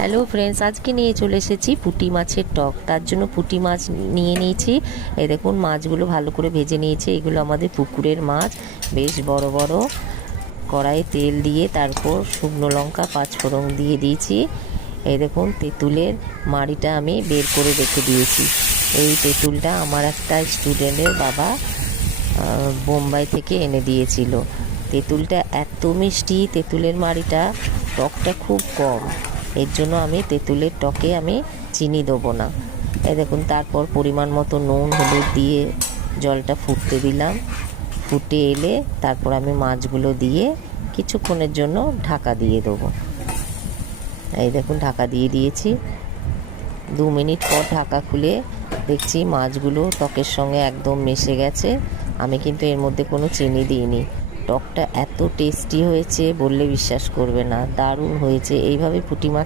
Hello friends, আজকে নিয়ে চলে এসেছি পুঁটি মাছের টক। তার জন্য পুঁটি মাছ নিয়ে নিয়েছি। এই দেখুন, মাছগুলো ভালো করে ভেজে নিয়েছি। এগুলো আমাদের পুকুরের মাছ, বেশ বড় বড়। কড়াইয়ে তেল দিয়ে তারপর শুকনো লঙ্কা পাঁচফোড়ন দিয়ে দিয়েছি। এই দেখুন, তেঁতুলের মাড়িটা আমি বের করে রেখে দিয়েছি। এই তেঁতুলটা আমার একটা স্টুডেন্টের বাবা বোম্বাই থেকে এনে দিয়েছিল। তেঁতুলটা এত মিষ্টি, তেঁতুলের মাড়িটা, টকটা খুব কম। এর জন্য আমি তেঁতুলের টকে আমি চিনি দেবো না। এই দেখুন, তারপর পরিমাণ মতো নুন হলুদ দিয়ে জলটা ফুটতে দিলাম। ফুটে এলে তারপর আমি মাছগুলো দিয়ে কিছুক্ষণের জন্য ঢাকা দিয়ে দেবো। এই দেখুন, ঢাকা দিয়ে দিয়েছি। 2 মিনিট পর ঢাকা খুলে দেখছি মাছগুলো টকের সঙ্গে একদম মিশে গেছে। আমি কিন্তু এর মধ্যে কোনো চিনি দিইনি। টকটা এত টেস্টি হয়েছে বললে বিশ্বাস করবে না, দারুণ হয়েছে। এইভাবে পুঁটি মাছ